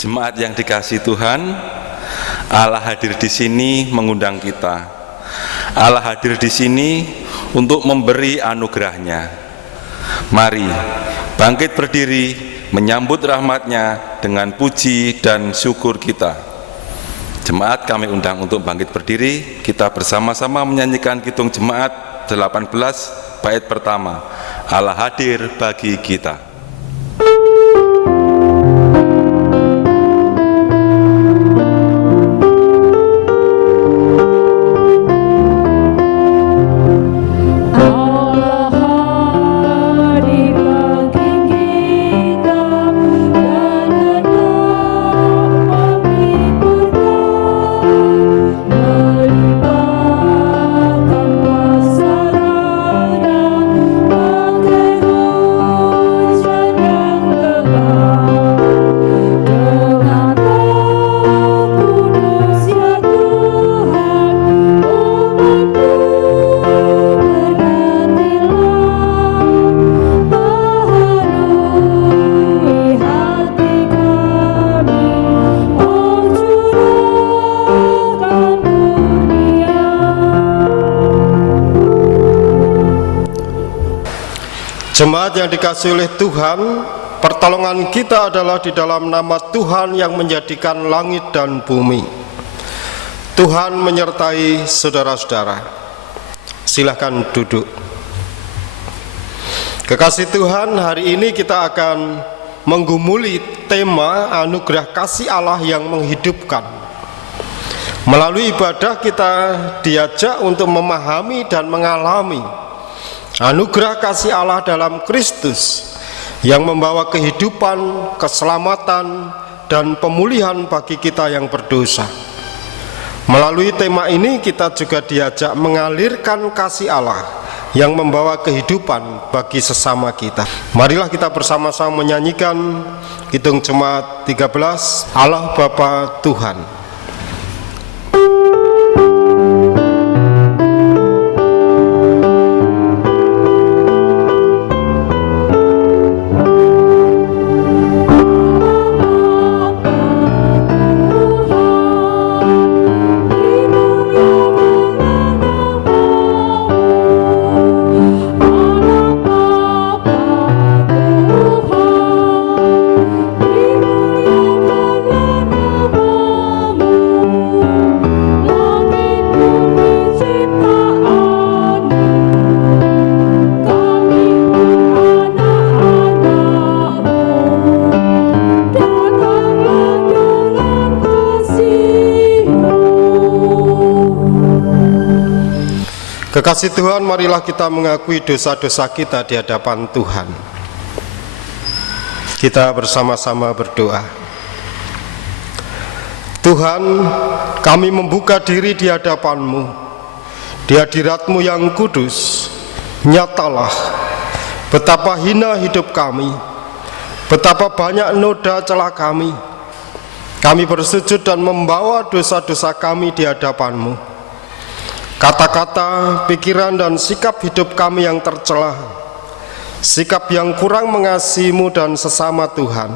Jemaat yang dikasihi Tuhan, Allah hadir di sini mengundang kita. Allah hadir di sini untuk memberi anugerah-Nya. Mari bangkit berdiri menyambut rahmat-Nya dengan puji dan syukur kita. Jemaat kami undang untuk bangkit berdiri. Kita bersama-sama menyanyikan Kidung Jemaat 18 bait pertama. Allah hadir bagi kita. Jemaat yang dikasihi oleh Tuhan, pertolongan kita adalah di dalam nama Tuhan yang menjadikan langit dan bumi. Tuhan menyertai saudara-saudara. Silahkan duduk. Kekasih Tuhan, hari ini kita akan menggumuli tema anugerah kasih Allah yang menghidupkan. Melalui ibadah kita diajak untuk memahami dan mengalami anugerah kasih Allah dalam Kristus yang membawa kehidupan, keselamatan, dan pemulihan bagi kita yang berdosa. Melalui tema ini kita juga diajak mengalirkan kasih Allah yang membawa kehidupan bagi sesama kita. Marilah kita bersama-sama menyanyikan Kidung Jemaat 13, Allah Bapa Tuhan. Kekasih Tuhan, marilah kita mengakui dosa-dosa kita di hadapan Tuhan. Kita bersama-sama berdoa. Tuhan, kami membuka diri di hadapan-Mu, di hadirat-Mu yang kudus. Nyatalah betapa hina hidup kami, betapa banyak noda celah kami. Kami bersujud dan membawa dosa-dosa kami di hadapan-Mu. Kata-kata, pikiran, dan sikap hidup kami yang tercela, sikap yang kurang mengasihi-Mu dan sesama Tuhan.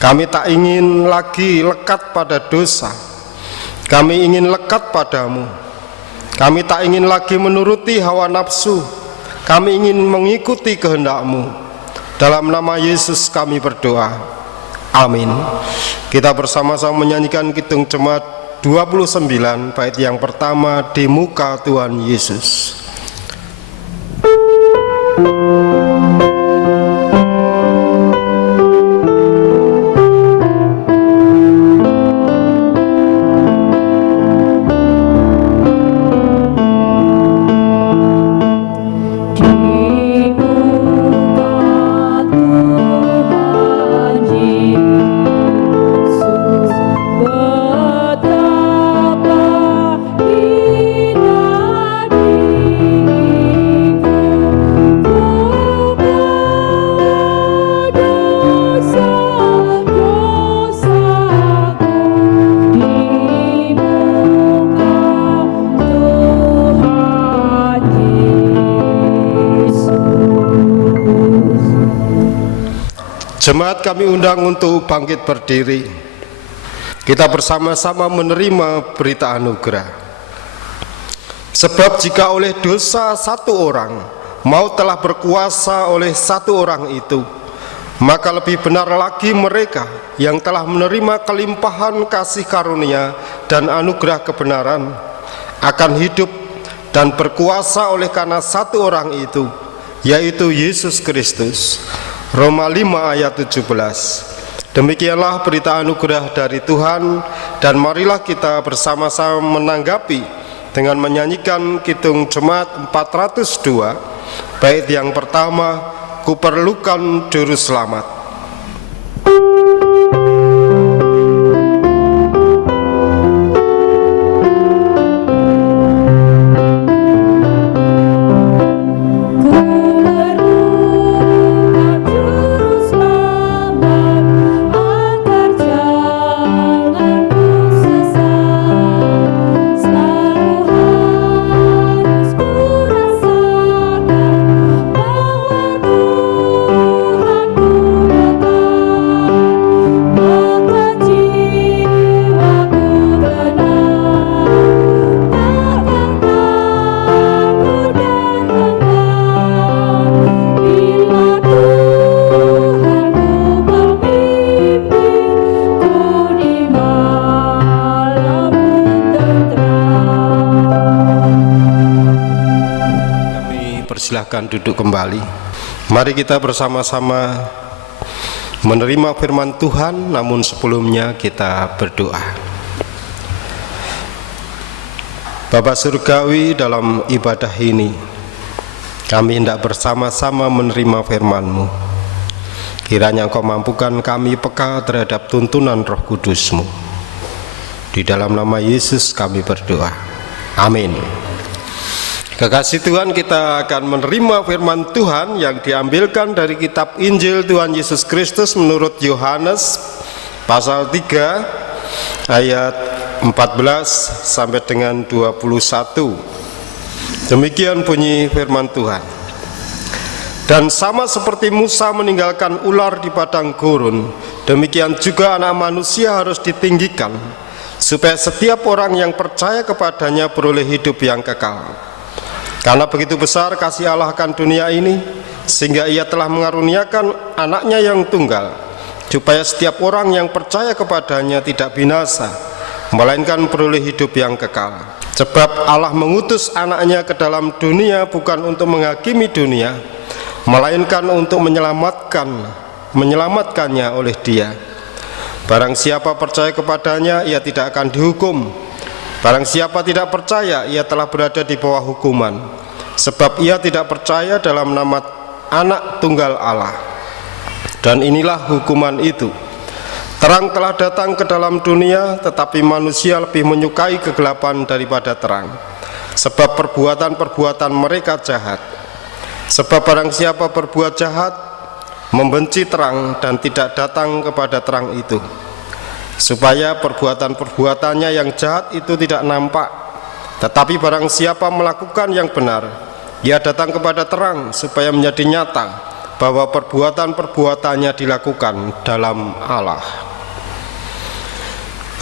Kami tak ingin lagi lekat pada dosa. Kami ingin lekat padamu. Kami tak ingin lagi menuruti hawa nafsu. Kami ingin mengikuti kehendak-Mu. Dalam nama Yesus kami berdoa. Amin. Kita bersama-sama menyanyikan Kidung Jemaat 29 bait yang pertama, di muka Tuhan Yesus. Betapa Jemaat kami undang untuk bangkit berdiri. Kita bersama-sama menerima berita anugerah. Sebab jika oleh dosa satu orang, maut telah berkuasa oleh satu orang itu, maka lebih benar lagi mereka yang telah menerima kelimpahan kasih karunia dan anugerah kebenaran akan hidup dan berkuasa oleh karena satu orang itu, yaitu Yesus Kristus. Roma 5 ayat 17. Demikianlah berita anugerah dari Tuhan, dan marilah kita bersama-sama menanggapi dengan menyanyikan Kidung Jemaat 402, bait yang pertama, Kuperlukan Juru Selamat. Silahkan duduk kembali. Mari kita bersama-sama menerima firman Tuhan, namun sebelumnya kita berdoa. Bapa Surgawi, dalam ibadah ini kami hendak bersama-sama menerima firman-Mu. Kiranya Engkau mampukan kami peka terhadap tuntunan Roh Kudus-Mu. Di dalam nama Yesus kami berdoa. Amin. Kekasih Tuhan, kita akan menerima firman Tuhan yang diambilkan dari kitab Injil Tuhan Yesus Kristus menurut Yohanes pasal 3 ayat 14 sampai dengan 21. Demikian bunyi firman Tuhan. Dan sama seperti Musa meninggalkan ular di padang gurun, demikian juga Anak Manusia harus ditinggikan, supaya setiap orang yang percaya kepadanya beroleh hidup yang kekal. Karena begitu besar kasih Allah akan dunia ini, sehingga Ia telah mengaruniakan anaknya yang tunggal, supaya setiap orang yang percaya kepadanya tidak binasa, melainkan beroleh hidup yang kekal. Sebab Allah mengutus anaknya ke dalam dunia bukan untuk menghakimi dunia, melainkan untuk menyelamatkannya oleh Dia. Barang siapa percaya kepadanya, ia tidak akan dihukum. Barang siapa tidak percaya, ia telah berada di bawah hukuman, sebab ia tidak percaya dalam nama Anak Tunggal Allah. Dan inilah hukuman itu: terang telah datang ke dalam dunia, tetapi manusia lebih menyukai kegelapan daripada terang, sebab perbuatan-perbuatan mereka jahat. Sebab barang siapa berbuat jahat, membenci terang dan tidak datang kepada terang itu, supaya perbuatan-perbuatannya yang jahat itu tidak nampak. Tetapi barang siapa melakukan yang benar, ia datang kepada terang, supaya menjadi nyata bahwa perbuatan-perbuatannya dilakukan dalam Allah.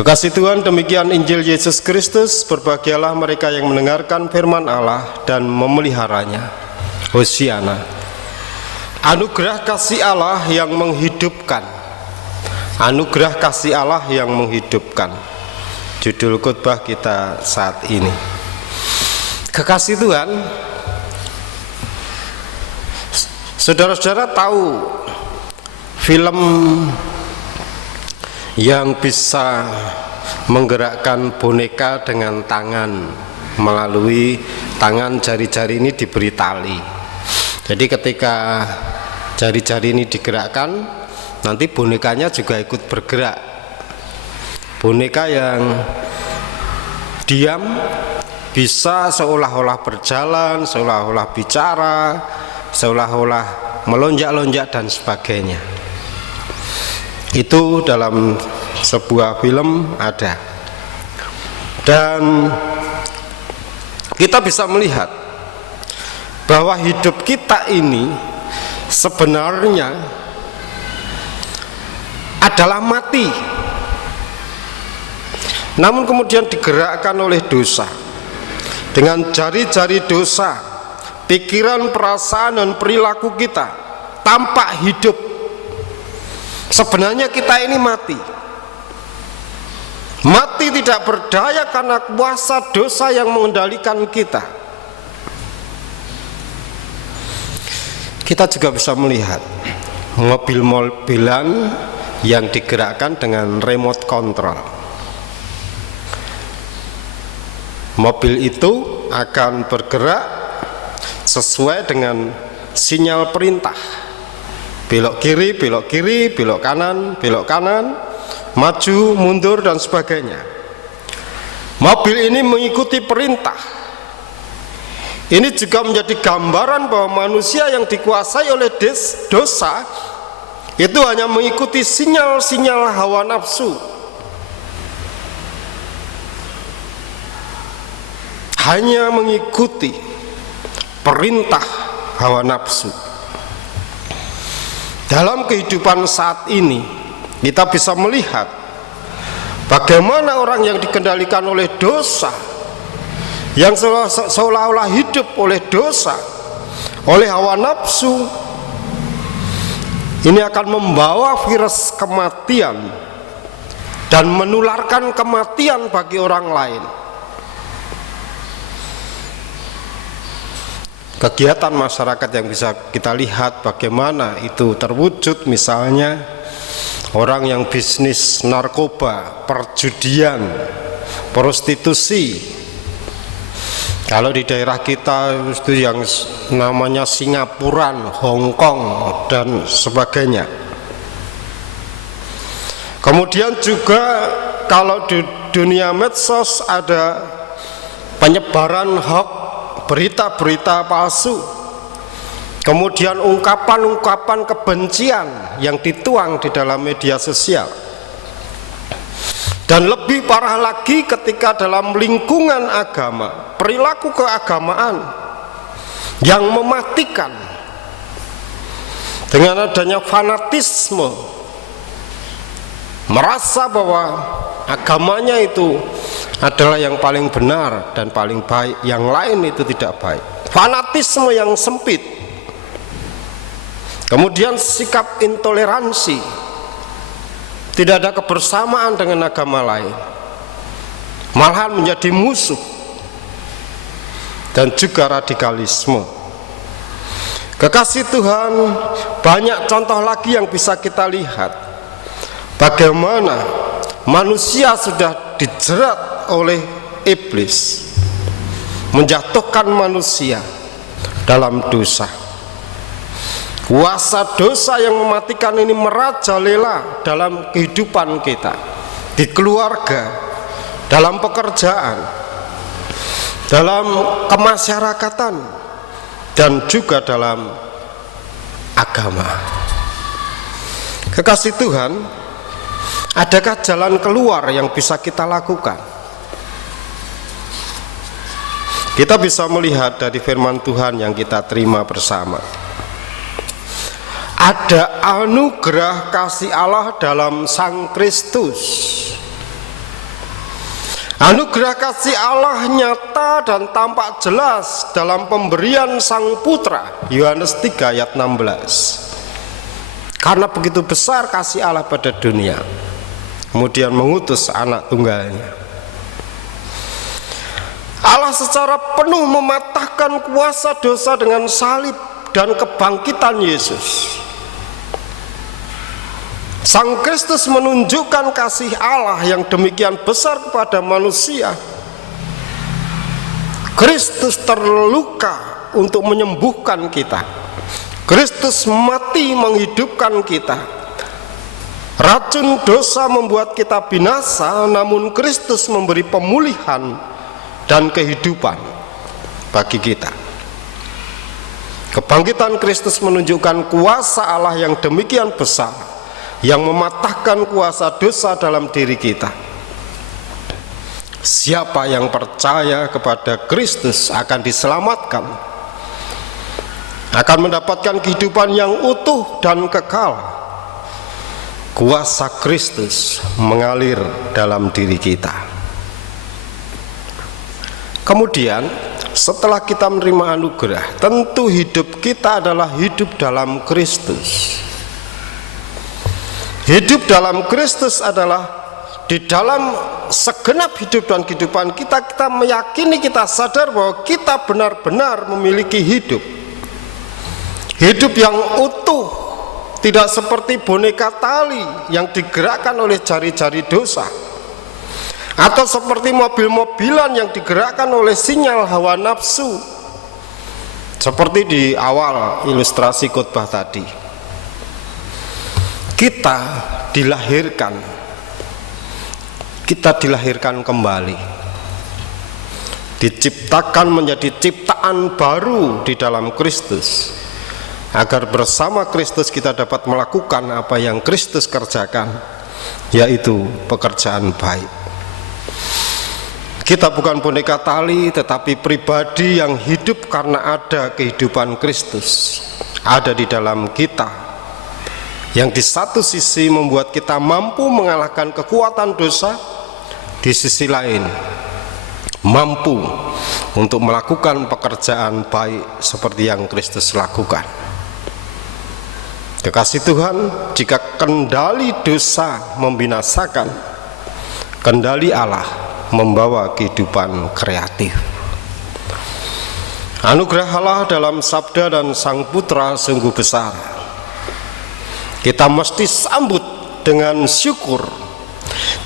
Kekasih Tuhan, demikian Injil Yesus Kristus. Berbahagialah mereka yang mendengarkan firman Allah dan memeliharanya. Hosiana. Anugerah kasih Allah yang menghidupkan. Anugerah kasih Allah yang menghidupkan. Judul khotbah kita saat ini. Kekasih Tuhan, saudara-saudara tahu film yang bisa menggerakkan boneka dengan tangan, melalui tangan jari-jari ini diberi tali. Jadi ketika jari-jari ini digerakkan, nanti bonekanya juga ikut bergerak. Boneka yang diam bisa seolah-olah berjalan, seolah-olah bicara, seolah-olah melonjak-lonjak dan sebagainya. Itu dalam sebuah film ada. Dan kita bisa melihat bahwa hidup kita ini sebenarnya adalah mati, namun kemudian digerakkan oleh dosa. Dengan jari-jari dosa, pikiran, perasaan, dan perilaku kita tampak hidup. Sebenarnya kita ini mati. Mati tidak berdaya karena kuasa dosa yang mengendalikan kita. Kita juga bisa melihat mobil-mobilan yang digerakkan dengan remote control. Mobil itu akan bergerak sesuai dengan sinyal perintah. Belok kiri, belok kiri, belok kanan, maju, mundur, dan sebagainya. Mobil ini mengikuti perintah. Ini juga menjadi gambaran bahwa manusia yang dikuasai oleh dosa itu hanya mengikuti sinyal-sinyal hawa nafsu. Hanya mengikuti perintah hawa nafsu. Dalam kehidupan saat ini kita bisa melihat bagaimana orang yang dikendalikan oleh dosa, yang seolah-olah hidup oleh dosa, oleh hawa nafsu, ini akan membawa virus kematian dan menularkan kematian bagi orang lain. Kegiatan masyarakat yang bisa kita lihat bagaimana itu terwujud, misalnya orang yang bisnis narkoba, perjudian, prostitusi. Kalau di daerah kita itu yang namanya Singapura, Hong Kong, dan sebagainya. Kemudian juga kalau di dunia medsos ada penyebaran hoax, berita-berita palsu, kemudian ungkapan-ungkapan kebencian yang dituang di dalam media sosial. Dan lebih parah lagi ketika dalam lingkungan agama, perilaku keagamaan yang mematikan dengan adanya fanatisme, merasa bahwa agamanya itu adalah yang paling benar dan paling baik, yang lain itu tidak baik. Fanatisme yang sempit. Kemudian sikap intoleransi, tidak ada kebersamaan dengan agama lain, malahan menjadi musuh. Dan juga radikalisme. Kekasih Tuhan, banyak contoh lagi yang bisa kita lihat bagaimana manusia sudah dijerat oleh iblis, menjatuhkan manusia dalam dosa. Kuasa dosa yang mematikan ini merajalela dalam kehidupan kita, di keluarga, dalam pekerjaan, dalam kemasyarakatan, dan juga dalam agama. Kekasih Tuhan, adakah jalan keluar yang bisa kita lakukan? Kita bisa melihat dari firman Tuhan yang kita terima bersama. Ada anugerah kasih Allah dalam Sang Kristus. Anugerah kasih Allah nyata dan tampak jelas dalam pemberian Sang Putra, Yohanes 3 ayat 16. Karena begitu besar kasih Allah pada dunia, kemudian mengutus anak tunggalnya. Allah secara penuh mematahkan kuasa dosa dengan salib dan kebangkitan Yesus. Sang Kristus menunjukkan kasih Allah yang demikian besar kepada manusia. Kristus terluka untuk menyembuhkan kita. Kristus mati menghidupkan kita. Racun dosa membuat kita binasa, namun Kristus memberi pemulihan dan kehidupan bagi kita. Kebangkitan Kristus menunjukkan kuasa Allah yang demikian besar, yang mematahkan kuasa dosa dalam diri kita. Siapa yang percaya kepada Kristus akan diselamatkan, akan mendapatkan kehidupan yang utuh dan kekal. kuasa Kristus mengalir dalam diri kita. Kemudian setelah kita menerima anugerah, tentu hidup kita adalah hidup dalam Kristus. Hidup dalam Kristus adalah di dalam segenap hidup dan kehidupan kita, kita meyakini, kita sadar bahwa kita benar-benar memiliki hidup yang utuh, tidak seperti boneka tali yang digerakkan oleh jari-jari dosa, atau seperti mobil-mobilan yang digerakkan oleh sinyal hawa nafsu, seperti di awal ilustrasi khotbah tadi. Kita dilahirkan kembali, diciptakan menjadi ciptaan baru di dalam Kristus, agar bersama Kristus kita dapat melakukan apa yang Kristus kerjakan, yaitu pekerjaan baik. Kita bukan boneka tali, tetapi pribadi yang hidup karena ada kehidupan Kristus ada di dalam kita, yang di satu sisi membuat kita mampu mengalahkan kekuatan dosa, di sisi lain mampu untuk melakukan pekerjaan baik seperti yang Kristus lakukan. Kekasih Tuhan, jika kendali dosa membinasakan, kendali Allah membawa kehidupan kreatif. Anugerah Allah dalam sabda dan Sang Putra sungguh besar. Kita mesti sambut dengan syukur.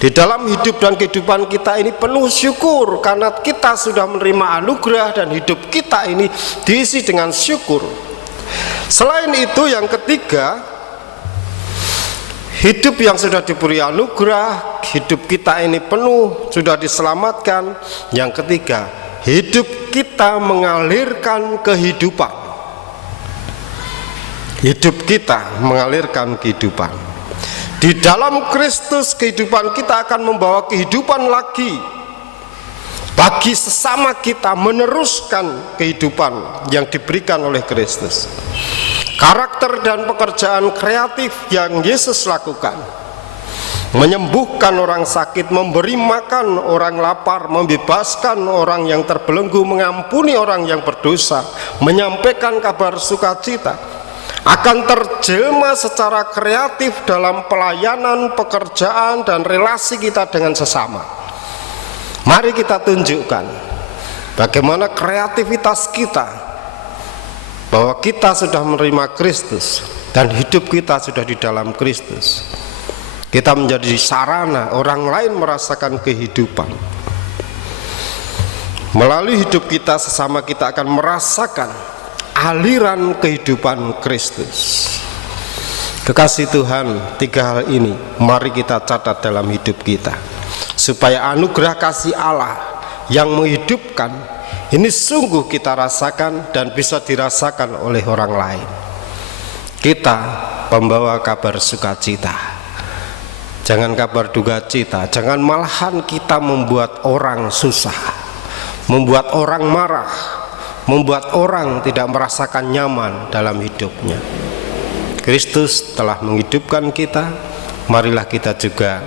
Di dalam hidup dan kehidupan kita ini penuh syukur, karena kita sudah menerima anugerah dan hidup kita ini diisi dengan syukur. Selain itu, yang ketiga, hidup yang sudah diberi anugerah, hidup kita ini penuh, sudah diselamatkan. Yang ketiga, hidup kita mengalirkan kehidupan. Hidup kita mengalirkan kehidupan. Di dalam Kristus kehidupan kita akan membawa kehidupan lagi bagi sesama kita, meneruskan kehidupan yang diberikan oleh Kristus. Karakter dan pekerjaan kreatif yang Yesus lakukan, menyembuhkan orang sakit, memberi makan orang lapar, membebaskan orang yang terbelenggu, mengampuni orang yang berdosa, menyampaikan kabar sukacita, akan terjelma secara kreatif dalam pelayanan, pekerjaan, dan relasi kita dengan sesama. Mari kita tunjukkan bagaimana kreativitas kita, bahwa kita sudah menerima Kristus dan hidup kita sudah di dalam Kristus. Kita menjadi sarana orang lain merasakan kehidupan. Melalui hidup kita, sesama kita akan merasakan aliran kehidupan Kristus. Kekasih Tuhan, tiga hal ini mari kita catat dalam hidup kita, supaya anugerah kasih Allah yang menghidupkan ini sungguh kita rasakan dan bisa dirasakan oleh orang lain. Kita pembawa kabar sukacita, jangan kabar duka cita. Jangan malahan kita membuat orang susah, membuat orang marah, membuat orang tidak merasakan nyaman dalam hidupnya. Kristus telah menghidupkan kita, marilah kita juga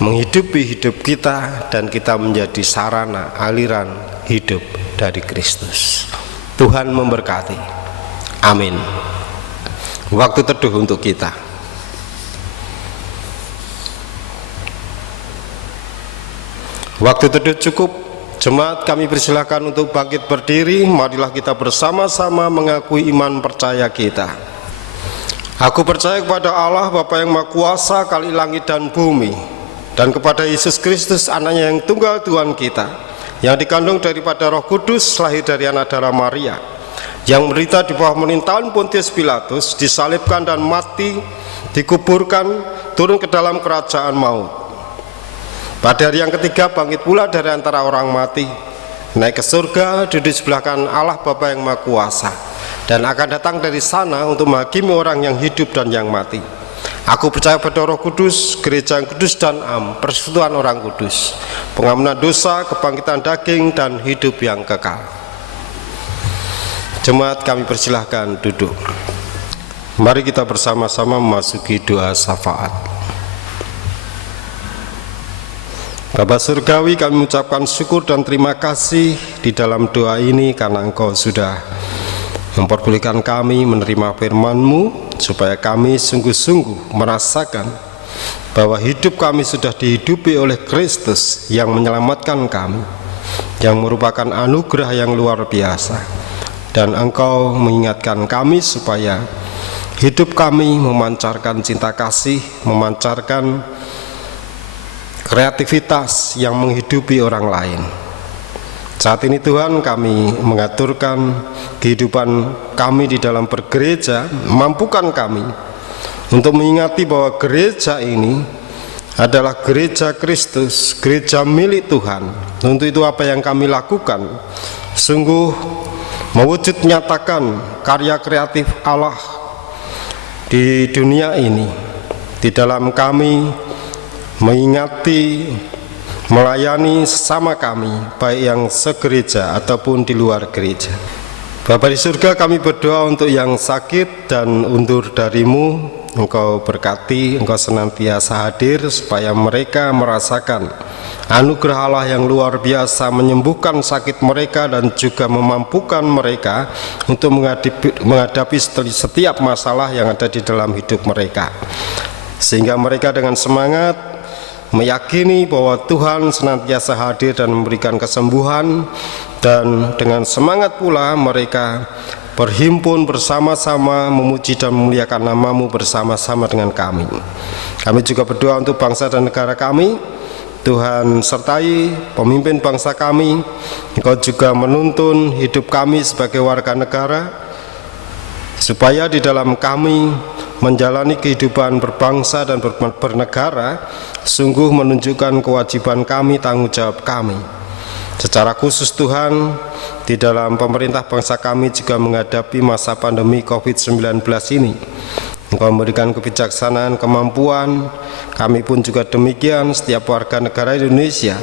menghidupi hidup kita, dan kita menjadi sarana aliran hidup dari Kristus. Tuhan memberkati. Amin. Waktu teduh untuk kita. Waktu teduh cukup. Jemaat, kami persilakan untuk bangkit berdiri. Marilah kita bersama-sama mengakui iman percaya kita. Aku percaya kepada Allah Bapa yang Maha Kuasa, kali langit dan bumi, dan kepada Yesus Kristus, anaknya yang tunggal Tuhan kita, yang dikandung daripada Roh Kudus, lahir dari anak darah Maria, yang menderita di bawah pemerintahan Pontius Pilatus, disalibkan dan mati, dikuburkan, turun ke dalam kerajaan maut. Pada hari yang ketiga bangkit pula dari antara orang mati, naik ke surga, duduk di sebelah kanan Allah Bapa yang Maha Kuasa, dan akan datang dari sana untuk menghakimi orang yang hidup dan yang mati. Aku percaya pada Roh Kudus, gereja yang kudus dan am, persekutuan orang kudus, pengampunan dosa, kebangkitan daging, dan hidup yang kekal. Jemaat, kami persilahkan duduk. Mari kita bersama-sama memasuki doa syafaat. Bapa Surgawi, kami mengucapkan syukur dan terima kasih di dalam doa ini karena Engkau sudah memperbolehkan kami menerima firman-Mu, supaya kami sungguh-sungguh merasakan bahwa hidup kami sudah dihidupi oleh Kristus yang menyelamatkan kami, yang merupakan anugerah yang luar biasa. Dan Engkau mengingatkan kami supaya hidup kami memancarkan cinta kasih, memancarkan kreativitas yang menghidupi orang lain. Saat ini Tuhan, kami mengaturkan kehidupan kami di dalam bergereja. Mampukan kami untuk mengingati bahwa gereja ini adalah gereja Kristus, gereja milik Tuhan. Untuk itu apa yang kami lakukan sungguh mewujud nyatakan karya kreatif Allah di dunia ini. Di dalam kami mengingati, melayani sesama kami, baik yang segereja ataupun di luar gereja. Bapa di surga, kami berdoa untuk yang sakit dan undur dari-Mu. Engkau berkati, Engkau senantiasa hadir supaya mereka merasakan anugerah Allah yang luar biasa, menyembuhkan sakit mereka dan juga memampukan mereka untuk menghadapi setiap masalah yang ada di dalam hidup mereka, sehingga mereka dengan semangat meyakini bahwa Tuhan senantiasa hadir dan memberikan kesembuhan, dan dengan semangat pula mereka berhimpun bersama-sama memuji dan memuliakan nama-Mu bersama-sama dengan kami. Kami juga berdoa untuk bangsa dan negara kami. Tuhan sertai pemimpin bangsa kami. Engkau juga menuntun hidup kami sebagai warga negara, supaya di dalam kami menjalani kehidupan berbangsa dan bernegara sungguh menunjukkan kewajiban kami, tanggung jawab kami. Secara khusus Tuhan, di dalam pemerintah bangsa kami juga menghadapi masa pandemi COVID-19 ini. Engkau memberikan kebijaksanaan, kemampuan, kami pun juga demikian, setiap warga negara Indonesia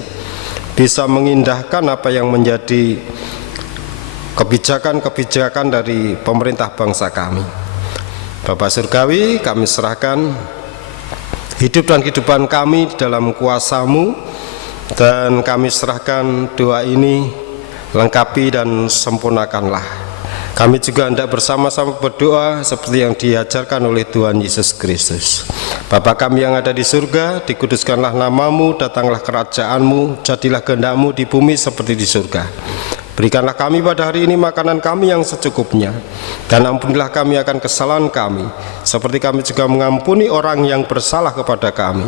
bisa mengindahkan apa yang menjadi kebijakan-kebijakan dari pemerintah bangsa kami. Bapak Surgawi, kami serahkan hidup dan kehidupan kami dalam kuasa-Mu, dan kami serahkan doa ini, lengkapi dan sempurnakanlah. Kami juga hendak bersama-sama berdoa seperti yang diajarkan oleh Tuhan Yesus Kristus. Bapa kami yang ada di surga, dikuduskanlah nama-Mu, datanglah kerajaan-Mu, jadilah kehendak-Mu di bumi seperti di surga. Berikanlah kami pada hari ini makanan kami yang secukupnya, dan ampunilah kami akan kesalahan kami, seperti kami juga mengampuni orang yang bersalah kepada kami.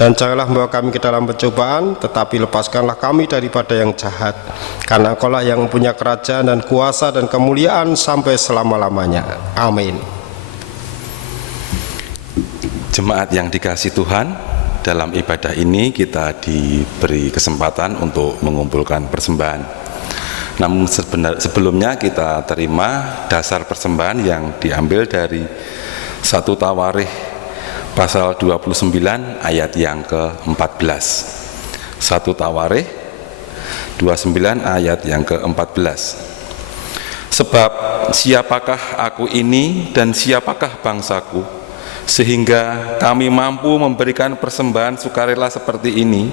Dan janganlah membawa kami ke dalam pencobaan, tetapi lepaskanlah kami daripada yang jahat. Karena Engkau-lah yang mempunyai kerajaan dan kuasa dan kemuliaan sampai selama-lamanya. Amin. Jemaat yang dikasihi Tuhan, dalam ibadah ini kita diberi kesempatan untuk mengumpulkan persembahan. Namun sebelumnya kita terima dasar persembahan yang diambil dari 1 Tawarikh pasal 29 ayat yang ke-14. 1 Tawarikh 29 ayat yang ke-14. Sebab siapakah aku ini dan siapakah bangsaku, sehingga kami mampu memberikan persembahan sukarela seperti ini?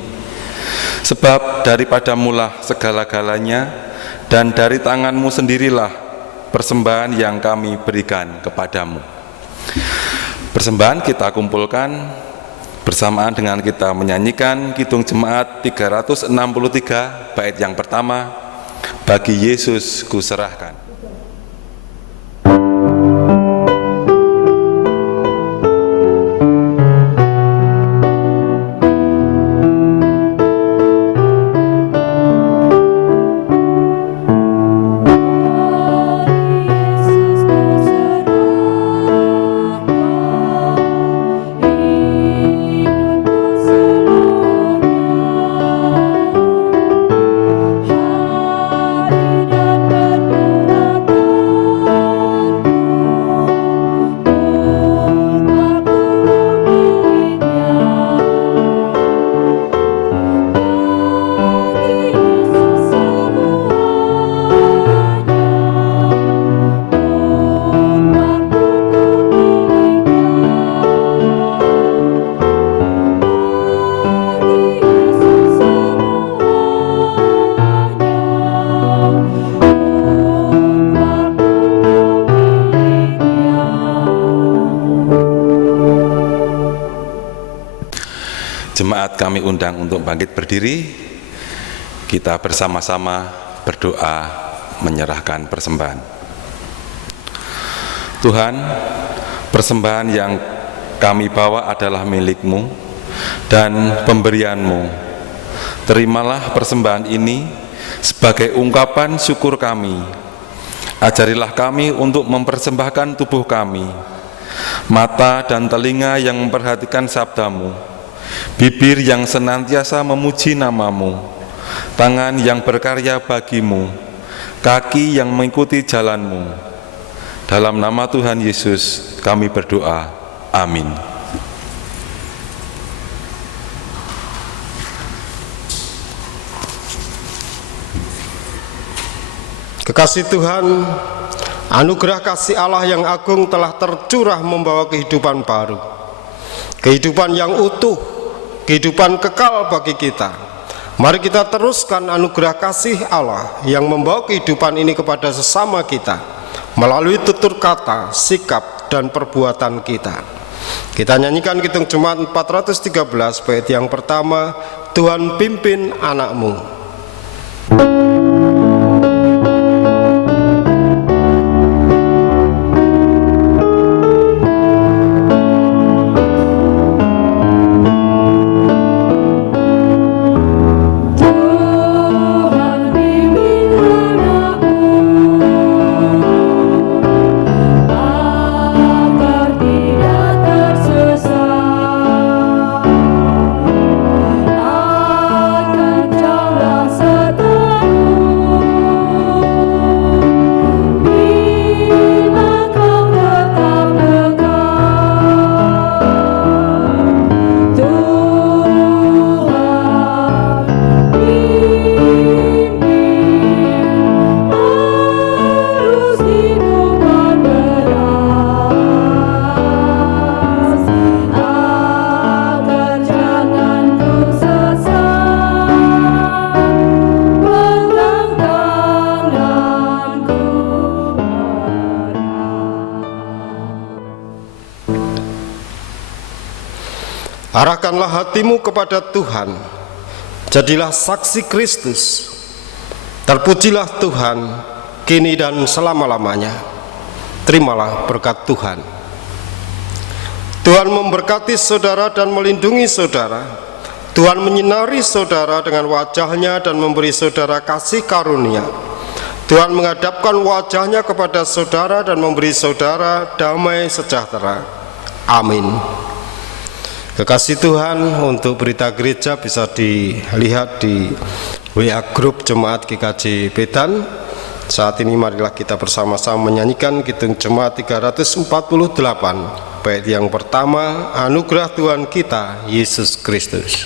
Sebab daripadamu-lah segala-galanya, dan dari tangan-Mu sendirilah persembahan yang kami berikan kepadamu. Persembahan kita kumpulkan bersamaan dengan kita menyanyikan Kidung Jemaat 363 bait yang pertama, Bagi Yesus Kuserahkan. Berdua jemaat kami undang untuk bangkit berdiri. Kita bersama-sama berdoa menyerahkan persembahan. Tuhan, persembahan yang kami bawa adalah milik-Mu dan pemberian-Mu. Terimalah persembahan ini sebagai ungkapan syukur kami. Ajarilah kami untuk mempersembahkan tubuh kami, mata dan telinga yang memperhatikan sabda-Mu, bibir yang senantiasa memuji nama-Mu, tangan yang berkarya bagi-Mu, kaki yang mengikuti jalan-Mu. Dalam nama Tuhan Yesus kami berdoa. Amin. Kekasih Tuhan, anugerah kasih Allah yang agung telah tercurah membawa kehidupan baru, kehidupan yang utuh, kehidupan kekal bagi kita. Mari kita teruskan anugerah kasih Allah yang membawa kehidupan ini kepada sesama kita melalui tutur kata, sikap, dan perbuatan kita. Kita nyanyikan Kidung Jemaat 413 bait yang pertama, Tuhan pimpin anak-Mu. Arahkanlah hatimu kepada Tuhan, jadilah saksi Kristus. Terpujilah Tuhan, kini dan selama-lamanya. Terimalah berkat Tuhan. Tuhan memberkati saudara dan melindungi saudara. Tuhan menyinari saudara dengan wajah-Nya dan memberi saudara kasih karunia. Tuhan menghadapkan wajah-Nya kepada saudara dan memberi saudara damai sejahtera. Amin. Kekasih Tuhan, untuk berita gereja bisa dilihat di WA Group Jemaat GKJ Pedan. Saat ini marilah kita bersama-sama menyanyikan Kidung Jemaat 348 bait yang pertama, Anugerah Tuhan kita Yesus Kristus.